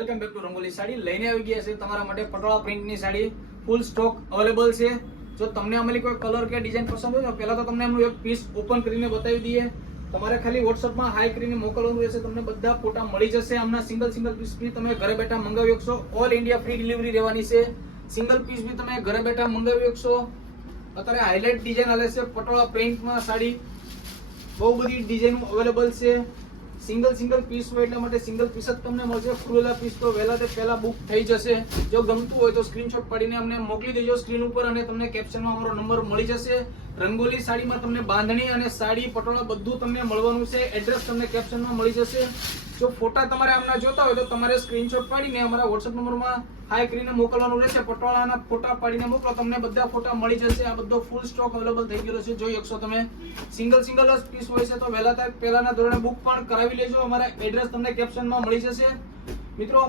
Welcome back to rangoli sari લઈને આવી ગયા છે તમારા માટે પટોળા પ્રિન્ટની સાડી ફૂલ સ્ટોક અવેલેબલ છે। જો તમને આમાંની કોઈ કલર કે ડિઝાઇન પસંદ હોય તો પહેલા તો તમને એમનું એક પીસ ઓપન કરીને બતાવી દઈએ। તમારે ખાલી WhatsAppમાં હાઈ કરીને મોકલવાનું રહેશે, તમને બધા ફોટા મળી જશે। આમના સિંગલ પીસ બી તમે ઘરે બેઠા મંગાવી શકશો। ઓલ ઇન્ડિયા ફ્રી ડિલિવરી રહેવાની છે। સિંગલ પીસ બી તમે ઘરે બેઠા મંગાવી શકશો। અત્યારે હાઇલાઇટ ડિઝાઇન આલે છે પટોળા પ્રિન્ટમાં સાડી, બહુ બધી ડિઝાઇનો અવેલેબલ છે। સિંગલ પીસ હોય એટલા માટે સિંગલ પીસ જ તમને મળશે। ખુલેલા પીસ તો વહેલા તે પહેલા બુક થઈ જશે। જો ગમતું હોય તો સ્ક્રીનશોટ પાડીને અમને મોકલી દેજો સ્ક્રીન ઉપર, અને તમને કેપ્શનમાં અમારો નંબર મળી જશે। રંગોલી સાડીમાં તમને બાંધણી અને સાડી પટોળા બધું તમને મળવાનું છે। એડ્રેસ તમને કેપ્શનમાં મળી જશે। જો ફોટા તમારે આમના જોતા હોય તો તમારે સ્ક્રીનશોટ પાડીને અમારા WhatsApp નંબરમાં હાઈ કરીને મોકલવાનું રહેશે। પટોળાના ફોટા પાડીને મોકલો, તમને બધા ફોટા મળી જશે। આ બધો ફૂલ સ્ટોક અવેલેબલ થઈ ગયેલો છે, જોઈ શકશો તમે। સિંગલ જ પીસ હોય છે તો પહેલાના ધોરણે બુક પણ કરાવી લેજો। અમારા એડ્રેસ તમને કેપ્શનમાં મળી જશે મિત્રો।